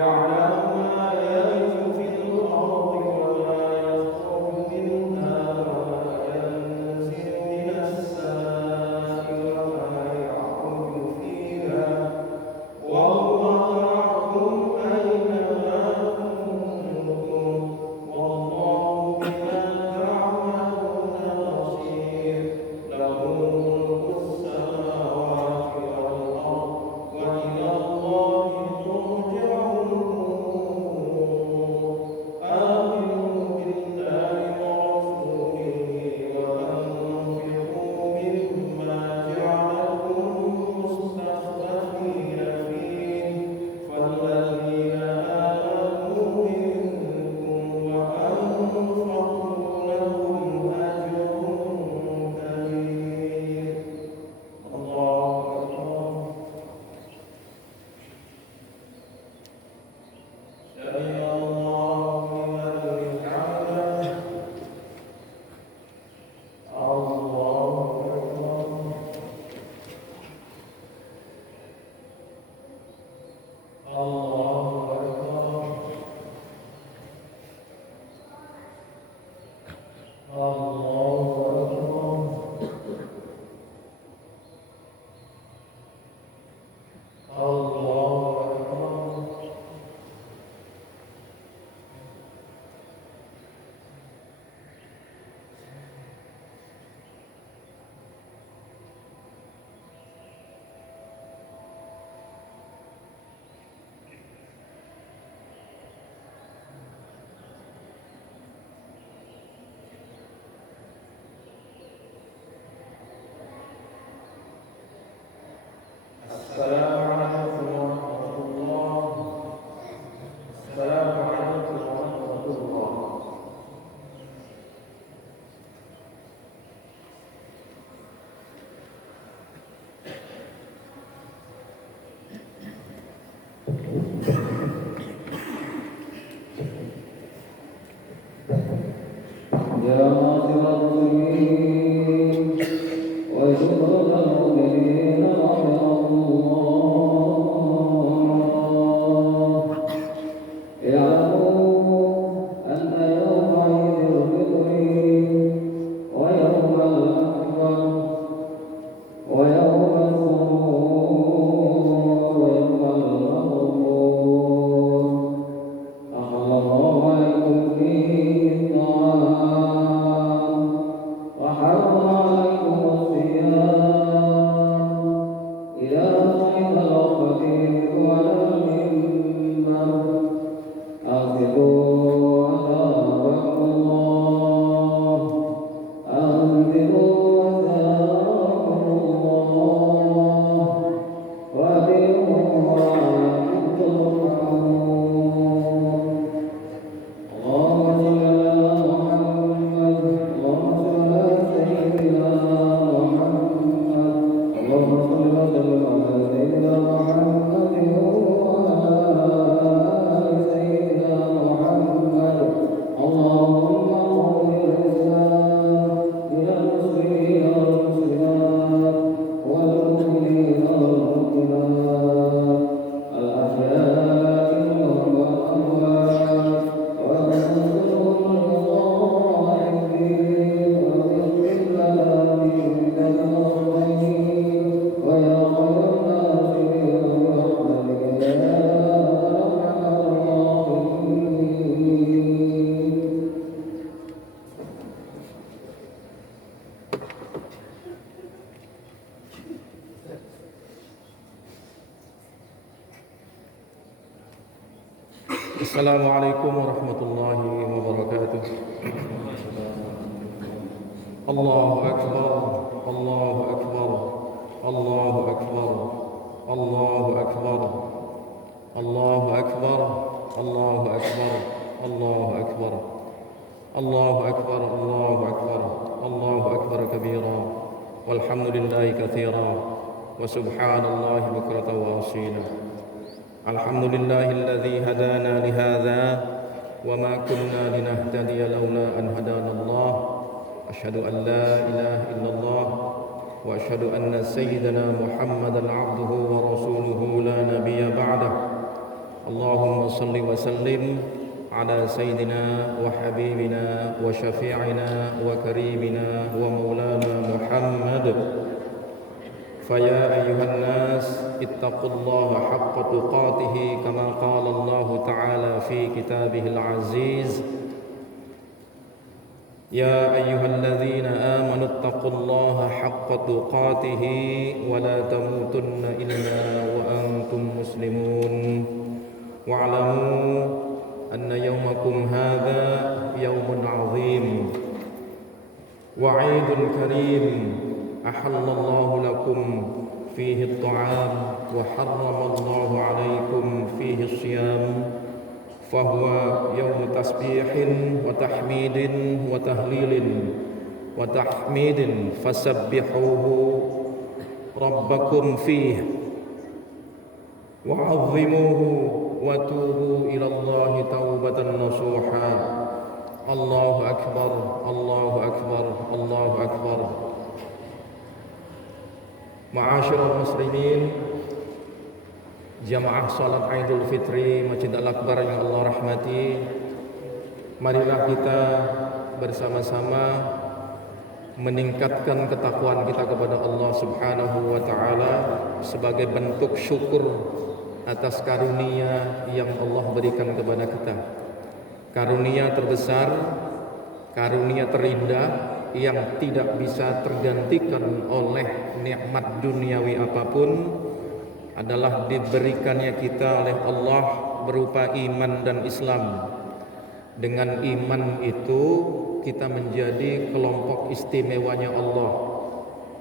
يعلم Assalamualaikum warahmatullahi wabarakatuh. Allahu Akbar, Allahu Akbar, Allahu Akbar, Allahu Akbar, Allahu Akbar, Allahu Akbar, Allahu Akbar, Allahu Akbar, Allahu Akbar, Allahu Akbar kabira, walhamdulillahi katsira, wa subhanallahi bukratan wa asila. Alhamdulillahilladzi hadana lihadza wa ma kunna linahtadiya laula an hadanallah. Asyhadu an la ilaha illallah wa asyhadu anna sayyidana Muhammadan abduhu wa rasuluhu la nabiyya ba'dah. Allahumma salli wa sallim ala sayyidina wa habibina wa syafi'ina wa karimina wa maulana Muhammad. فيا أيها الناس اتقوا الله حق تقاته كما قال الله تعالى في كتابه العزيز يا أيها الذين آمنوا اتقوا الله حق تقاته ولا تموتن إلا وأنتم مسلمون واعلموا أن يومكم هذا يوم عظيم وعيد كريم أحل الله لكم فيه الطعام وحرم الله عليكم فيه الصيام فهو يوم تسبيح وتحميد وتهليل وتحميد فسبحوه ربكم فيه وعظموه وتوبوا إلى الله توبة نصوحا. الله أكبر، الله أكبر، الله أكبر. Ma'asyiral muslimin, jamaah salat Idul Fitri Masjid Al-Akbar yang Allah rahmati, marilah kita bersama-sama meningkatkan ketakwaan kita kepada Allah Subhanahu wa taala sebagai bentuk syukur atas karunia yang Allah berikan kepada kita. Karunia terbesar, karunia terindah yang tidak bisa tergantikan oleh nikmat duniawi apapun adalah diberikannya kita oleh Allah berupa iman dan Islam. Dengan iman itu kita menjadi kelompok istimewanya Allah,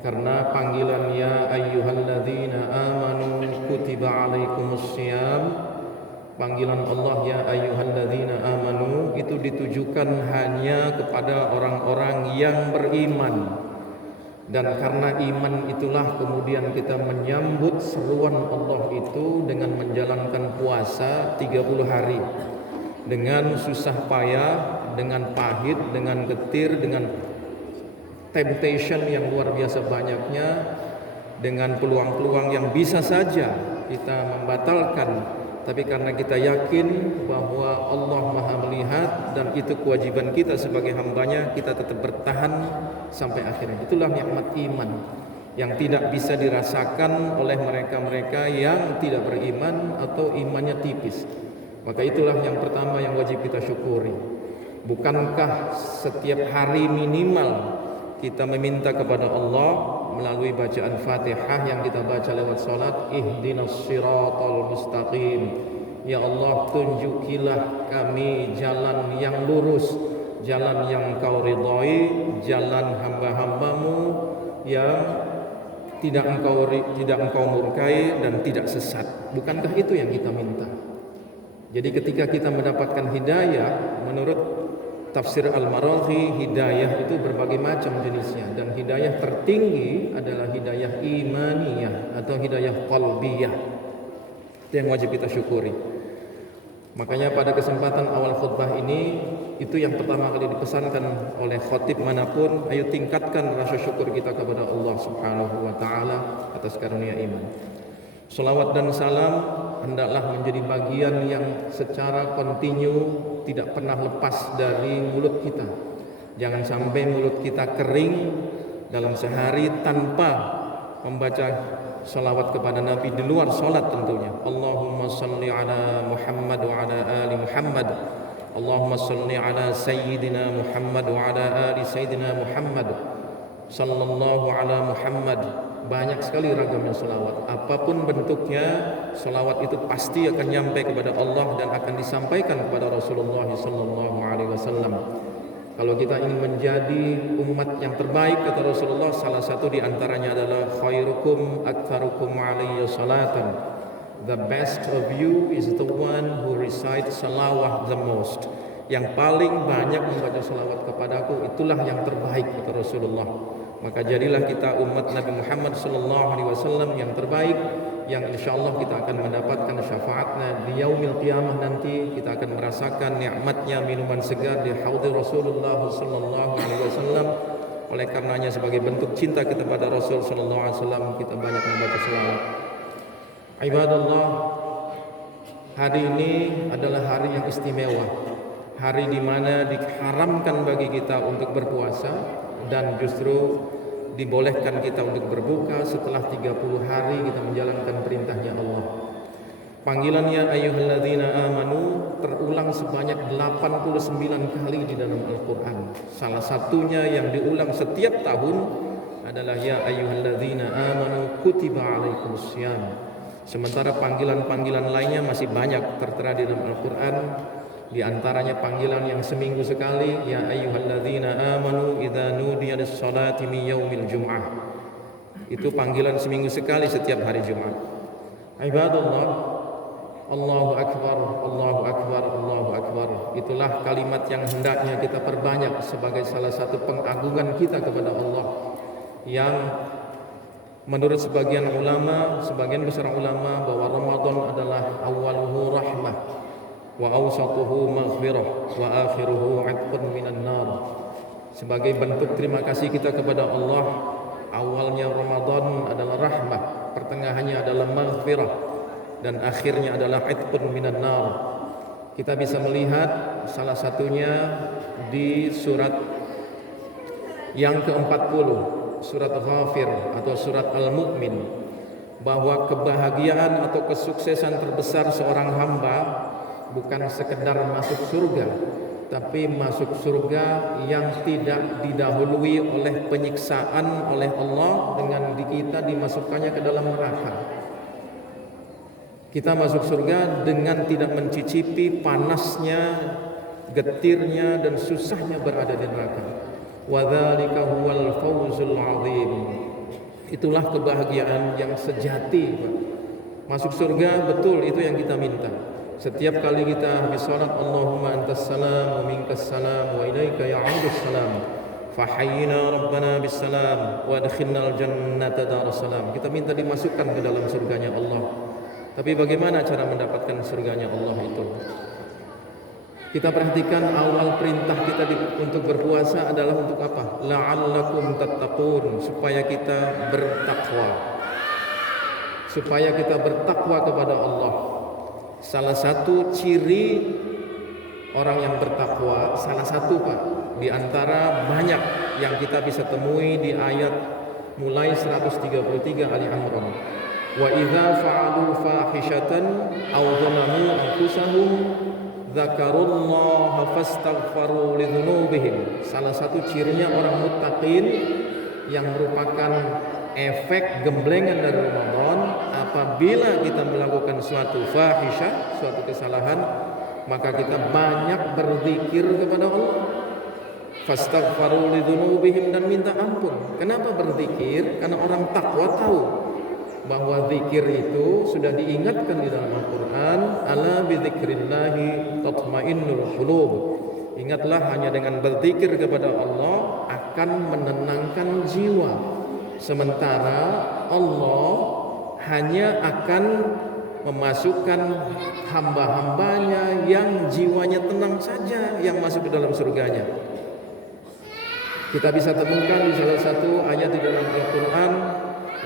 karena panggilan ya ayyuhalladzina amanu kutiba alaikumussyiyam, panggilan Allah ya ayyuhalladzina amanu itu ditujukan hanya kepada orang-orang yang beriman. Dan karena iman itulah kemudian kita menyambut seruan Allah itu dengan menjalankan puasa 30 hari. Dengan susah payah, dengan pahit, dengan getir, dengan temptation yang luar biasa banyaknya, dengan peluang-peluang yang bisa saja kita membatalkan. Tapi karena kita yakin bahwa Allah Maha melihat dan itu kewajiban kita sebagai hambanya, kita tetap bertahan sampai akhirnya. Itulah nikmat iman yang tidak bisa dirasakan oleh mereka-mereka yang tidak beriman atau imannya tipis. Maka itulah yang pertama yang wajib kita syukuri. Bukankah setiap hari minimal kita meminta kepada Allah melalui bacaan Fatihah yang kita baca lewat salat, ihdinas siratal mustaqim, ya Allah tunjukilah kami jalan yang lurus, jalan yang Engkau ridhai, jalan hamba-hambamu yang tidak engkau murkai dan tidak sesat. Bukankah itu yang kita minta? Jadi ketika kita mendapatkan hidayah, menurut Tafsir Al-Maradhi, hidayah itu berbagai macam jenisnya, dan hidayah tertinggi adalah hidayah imaniyah atau hidayah qalbiyah. Itu yang wajib kita syukuri. Makanya pada kesempatan awal khutbah ini, itu yang pertama kali dipesankan oleh khatib manapun, ayo tingkatkan rasa syukur kita kepada Allah Subhanahu wa taala atas karunia iman. Salawat dan salam hendaklah menjadi bagian yang secara kontinu tidak pernah lepas dari mulut kita. Jangan sampai mulut kita kering dalam sehari tanpa membaca salawat kepada Nabi di luar salat tentunya. Allahumma salli ala Muhammad wa ala ali Muhammad. Allahumma salli ala Sayyidina Muhammad wa ala ali Sayyidina Muhammad. Sallallahu ala Muhammad banyak sekali ragamnya salawat. Apapun bentuknya, salawat itu pasti akan nyampe kepada Allah dan akan disampaikan kepada Rasulullah SAW. Kalau kita ingin menjadi umat yang terbaik, kata Rasulullah, salah satu di antaranya adalah khairukum aktsarukum alayya salatan. The best of you is the one who recites salawat the most. Yang paling banyak membaca salawat kepadaku, itulah yang terbaik, kata Rasulullah. Maka jadilah kita umat Nabi Muhammad SAW yang terbaik, yang insyaallah kita akan mendapatkan syafaatnya di yaumil qiyamah nanti. Kita akan merasakan nikmatnya minuman segar di haudhi Rasulullah SAW. Oleh karenanya sebagai bentuk cinta kita pada Rasul SAW, kita banyak membaca salawat. Ibadallah, hari ini adalah hari yang istimewa, hari di mana diharamkan bagi kita untuk berpuasa dan justru dibolehkan kita untuk berbuka setelah 30 hari kita menjalankan perintahnya Allah. Panggilan ya ayyuhalladzina amanu terulang sebanyak 89 kali di dalam Al-Quran. Salah satunya yang diulang setiap tahun adalah ya ayyuhalladzina amanu kutiba alaikumussyam. Sementara panggilan-panggilan lainnya masih banyak tertera di dalam Al-Quran. Di antaranya panggilan yang seminggu sekali, ya ayyuhalladzina amanu idza nudiya lis-salati min yaumil jum'ah. Itu panggilan seminggu sekali setiap hari Jumat. Ibadallah, Allahu akbar, Allahu akbar, Allahu akbar. Itulah kalimat yang hendaknya kita perbanyak sebagai salah satu pengagungan kita kepada Allah, yang menurut sebagian besar ulama bahwa Ramadan adalah awaluhu rahmah wa awsatuhu maghfirah wa akhiruhu 'itqun minan nar. Sebagai bentuk terima kasih kita kepada Allah, awalnya Ramadan adalah rahmah, pertengahannya adalah maghfirah, dan akhirnya adalah 'itqun minan nar. Kita bisa melihat salah satunya di surat yang ke-40, surat Ghafir atau surat Al-Mu'min, bahwa kebahagiaan atau kesuksesan terbesar seorang hamba bukan sekedar masuk surga, tapi masuk surga yang tidak didahului oleh penyiksaan oleh Allah dengan kita dimasukkannya ke dalam neraka. Kita masuk surga dengan tidak mencicipi panasnya, getirnya dan susahnya berada di neraka. Wa dzalika huwal fawzul 'adzim. Itulah kebahagiaan yang sejati, Pak. Masuk surga, betul, itu yang kita minta. Setiap kali kita habis salat, Allahumma antas salam wa minkas salam wa ilaika ya'udus salam, fahayyina rabbana bis salam wa adkhilnal jannata darussalam. Kita minta dimasukkan ke dalam surganya Allah. Tapi bagaimana cara mendapatkan surganya Allah itu? Kita perhatikan awal perintah kita untuk berpuasa adalah untuk apa? La'allakum tattaqun, supaya kita bertakwa. Supaya kita bertakwa kepada Allah. Salah satu ciri orang yang bertakwa, salah satu Pak, di antara banyak yang kita bisa temui di ayat mulai 133 Ali Imran. Wa idza fa'alu fahishatan aw dhalamu anfusahum dzakarullaha fastaghfaru lidzunubihim. Salah satu cirinya orang muttaqin yang merupakan efek gemblengan dari Ramadan, apabila kita melakukan suatu fahisyah, suatu kesalahan, maka kita banyak berzikir kepada Allah. Fastaghfaru lidzunubihim, dan minta ampun. Kenapa berzikir? Karena orang takwa tahu bahwa zikir itu sudah diingatkan di dalam Al-Quran, ala bidzikrillahi tatmainnul qulub. Ingatlah, hanya dengan berzikir kepada Allah akan menenangkan jiwa. Sementara Allah hanya akan memasukkan hamba-hambanya yang jiwanya tenang saja yang masuk ke dalam surganya. Kita bisa temukan di salah satu ayat di dalam Al-Quran,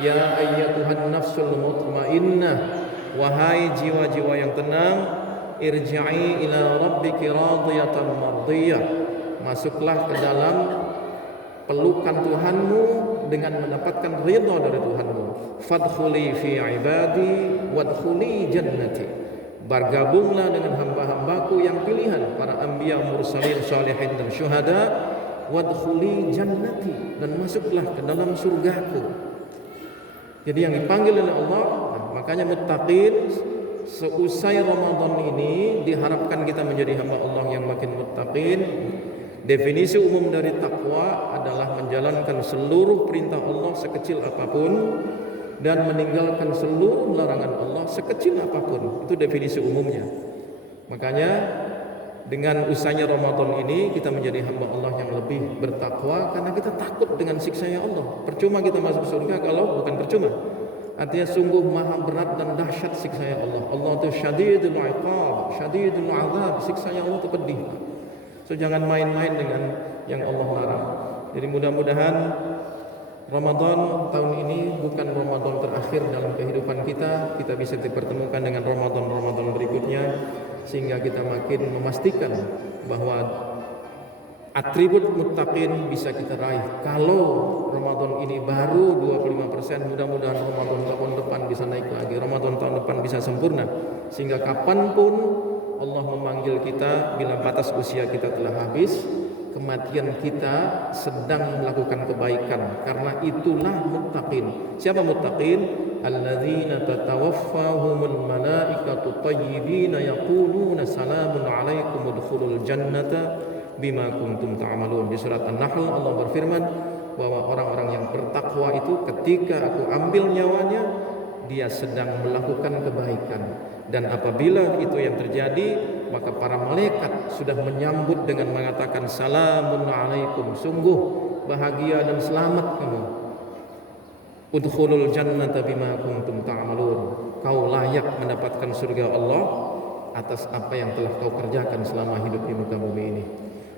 ya ayyatuhan nafsul mutmainnah, wahai jiwa-jiwa yang tenang, irji'i ila rabbiki radiyatan mardiyah, masuklah ke dalam pelukan Tuhanmu dengan mendapatkan ridha dari Tuhanmu. Fadkhuli fi ibadi wadkhuli jannati, bergabunglah dengan hamba-hambaku yang pilihan, para anbiya, mursalin, salihin dan syuhada. Wadkhuli jannati, dan masuklah ke dalam surgaku. Jadi yang dipanggil oleh Allah, makanya muttaqin seusai Ramadan ini diharapkan kita menjadi hamba Allah yang makin muttaqin. Definisi umum dari takwa adalah menjalankan seluruh perintah Allah sekecil apapun dan meninggalkan seluruh larangan Allah sekecil apapun. Itu definisi umumnya. Makanya dengan usahanya Ramadan ini kita menjadi hamba Allah yang lebih bertakwa karena kita takut dengan siksanya Allah. Percuma kita masuk surga kalau bukan percuma. Artinya sungguh maha berat dan dahsyat siksanya Allah. Allah itu syadidul iqab, syadidul azab, siksanya Allah itu pedih. So jangan main-main dengan yang Allah larang. Jadi mudah-mudahan Ramadan tahun ini bukan Ramadan terakhir dalam kehidupan kita. Kita bisa dipertemukan dengan Ramadan berikutnya, sehingga kita makin memastikan bahwa atribut muttaqin bisa kita raih. Kalau Ramadan ini baru 25%, mudah-mudahan Ramadan tahun depan bisa naik lagi, Ramadan tahun depan bisa sempurna, sehingga kapanpun Allah memanggil kita bila batas usia kita telah habis, kematian kita sedang melakukan kebaikan. Karena itulah muttaqin. Siapa muttaqin? Alladzina tatawaffahumul malaikatu thayyibina yaquluna salamun alaikum udkhulul jannata bima kuntum ta'malun. Di surat An-Nahl Allah berfirman bahwa orang-orang yang bertakwa itu ketika aku ambil nyawanya, dia sedang melakukan kebaikan. Dan apabila itu yang terjadi, maka para malaikat sudah menyambut dengan mengatakan salamun alaikum, sungguh bahagia dan selamat kamu. Udkhulul jannata bima kuntum ta'malun. Kau layak mendapatkan surga Allah atas apa yang telah kau kerjakan selama hidup di muka bumi ini.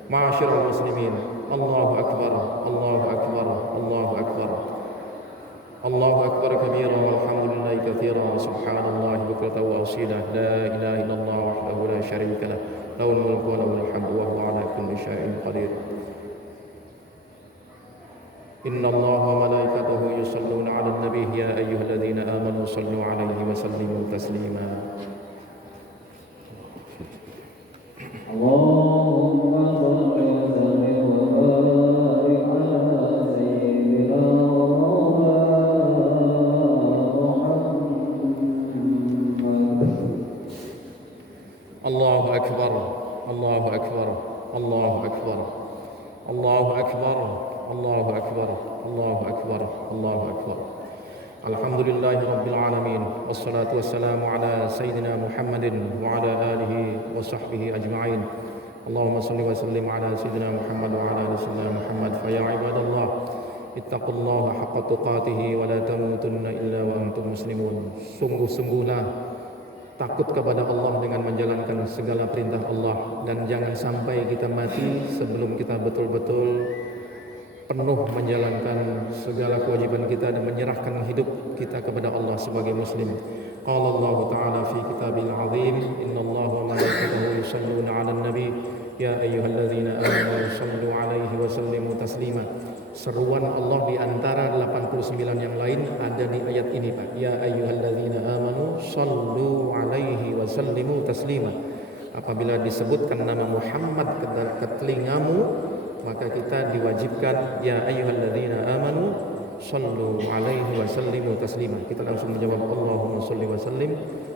Ma'asyiral muslimin, Allahu akbar, Allahu akbar, Allahu akbar. Allahu akbar kabira walhamdulillahi katsira subhanallahi bukratan wa asila la ilaha illallah wahdahu la syarika lah lahul mulku wa lahul hamdu wa huwa ala kulli syai'in qadir. Innallaha wa malaikatahu yusholluna 'alan nabiy ya ayyuhalladzina amanu shallu 'alaihi wa sallimu taslima. Allahumma shalli wa sallim wa barik 'ala sayyidina Allahu akbar, Allahu akbar, Allahu akbar, Allahu akbar, Allahu akbar, Allahu akbar, Allahu akbar. Alhamdulillahi rabbil alamin, wassalatu wassalamu ala sayyidina Muhammadin wa ala alihi wa sahbihi ajma'in. Allahumma salli wa sallim ala sayyidina Muhammad wa ala ali sayyidina Muhammad. Fa ya ibadallah, ittaqullaha haqqa tuqatih wa la tamutunna illa wa antum muslimun. Sungguh-sungguhlah takut kepada Allah dengan menjalankan segala perintah Allah, dan jangan sampai kita mati sebelum kita betul-betul penuh menjalankan segala kewajiban kita dan menyerahkan hidup kita kepada Allah sebagai muslim. Qala Allah Ta'ala fi kitabil azim, innallaha wa malaikatahu yusholluna 'alan nabi ya ayyuhalladzina amanu shallu 'alaihi wa sallimu taslima. Seruan Allah di antara 89 yang lain ada di ayat ini, Pak. Ya ayyuhalladzina amanu shallu 'alaihi wa sallimu taslima. Apabila disebutkan nama Muhammad ke telingamu, maka kita diwajibkan ya ayyuhalladzina amanu shallu 'alaihi wa sallimu taslima. Kita langsung menjawab Allahumma shalli wa sallim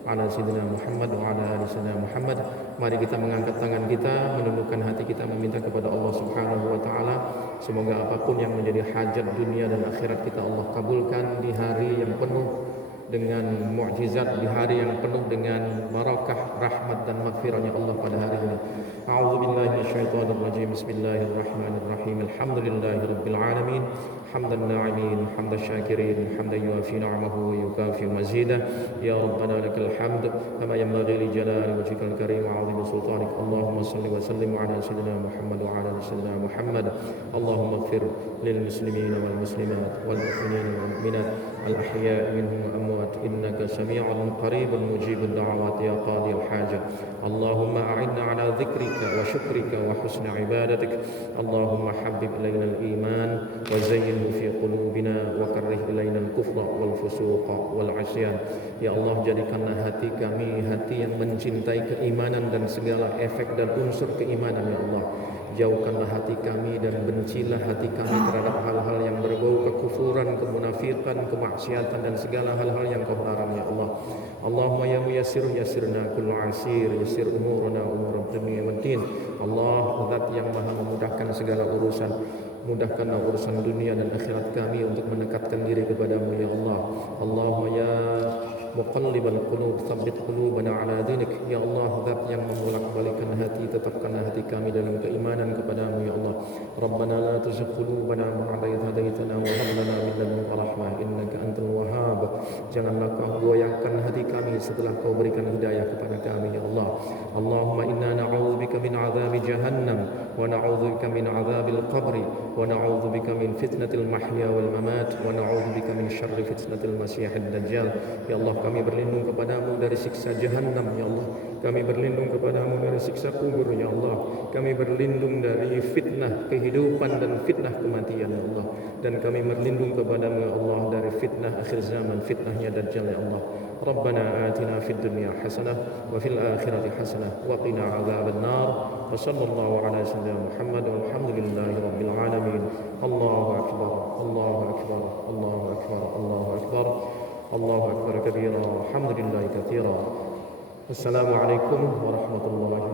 ala sayyidina Muhammad wa ala ali sayyidina Muhammad. Mari kita mengangkat tangan kita, menundukkan hati kita, meminta kepada Allah Subhanahu wa taala semoga apapun yang menjadi hajat dunia dan akhirat kita Allah kabulkan di hari yang penuh dengan mukjizat, di hari yang penuh dengan barakah, rahmat dan maghfirahnya Allah pada hari ini. A'udzubillahi minasyaitonir rajim. Bismillahirrahmanirrahim. Alhamdulillahirabbil alamin. Hamdan na'imin, hamdan syakirin, hamdan yuafi ni'amahu wa yukafi mazidah. Ya Rabbana lakal hamd kama yanbaghi li jalali wajhikal karim wa 'azimi sultanik. Allahumma shalli wa sallim ala sayyidina Muhammad wa ala sayyidina Muhammad. Allahumma ighfir lil muslimina wal muslimat wal mu'minina wal mu'minat al ahya'i minhum wa amwat innaka sami'un qaribun mujibud da'awat ya qadil hajat. Allahumma a'inna ala dhikrika wa syukrika wa husni ibadatik. Allahumma habbib ilaina al iman wa zayyin zayinhu fi qulubina wa karrih ilaina al-kufra wal fusuqa wal 'isyan. Ya Allah, jadikanlah hati kami hati yang mencintai keimanan dan segala efek dan unsur keimanan ya Allah. Jauhkanlah hati kami dan bencilah hati kami terhadap hal-hal yang berbau kekufuran, kemunafikan, kemaksiatan dan segala hal-hal yang Kau larang ya Allah. Allahumma ya muyassir yassirna kullu asir, yassir umurana umur dunya waddin. Allah, Zat yang Maha memudahkan segala urusan, mudahkanlah urusan dunia dan akhirat kami untuk mendekatkan diri kepadamu ya Allah. Allahumma ya muqallibal qulub tsabbit qulubana ala dinik. Ya Allah, Zat yang membolak-balikkan hati, tetapkanlah hati kami dalam keimanan kepadamu ya Allah. Rabbana la tuzigh qulubana ba'da idh hadaitana wa hab lana min ladunka rahmah innaka antal wahhab. Janganlah Kau goyahkan hati kami setelah Kau berikan hidayah kepada kami ya Allah. Allahumma inna na'udzubika min 'adzabi jahannam wa na'udzubika min 'adzabil qabri wa na'udzubika min fitnatil mahya wal mamat wa na'udzubika min syarri fitnatil masiihid dajjal. Ya Allah, kami berlindung kepadamu dari siksa jahannam ya Allah. Kami berlindung kepadamu dari siksa kubur ya Allah. Kami berlindung dari fitnah kehidupan dan fitnah kematian ya Allah. Dan kami berlindung kepadamu ya Allah dari fitnah akhir zaman, fitnahnya dajjal ya Allah. Rabbana atina fid dunya hasanah wa fil akhirati hasanah wa qina adzaban nar. Wa sallallahu ala sayyidina Muhammad walhamdulillahi rabbil alamin. Allahu akbar, Allahu akbar, Allahu akbar, Allahu akbar. Allahu akbar kabira, alhamdulillahi katsira. Assalamualaikum warahmatullahi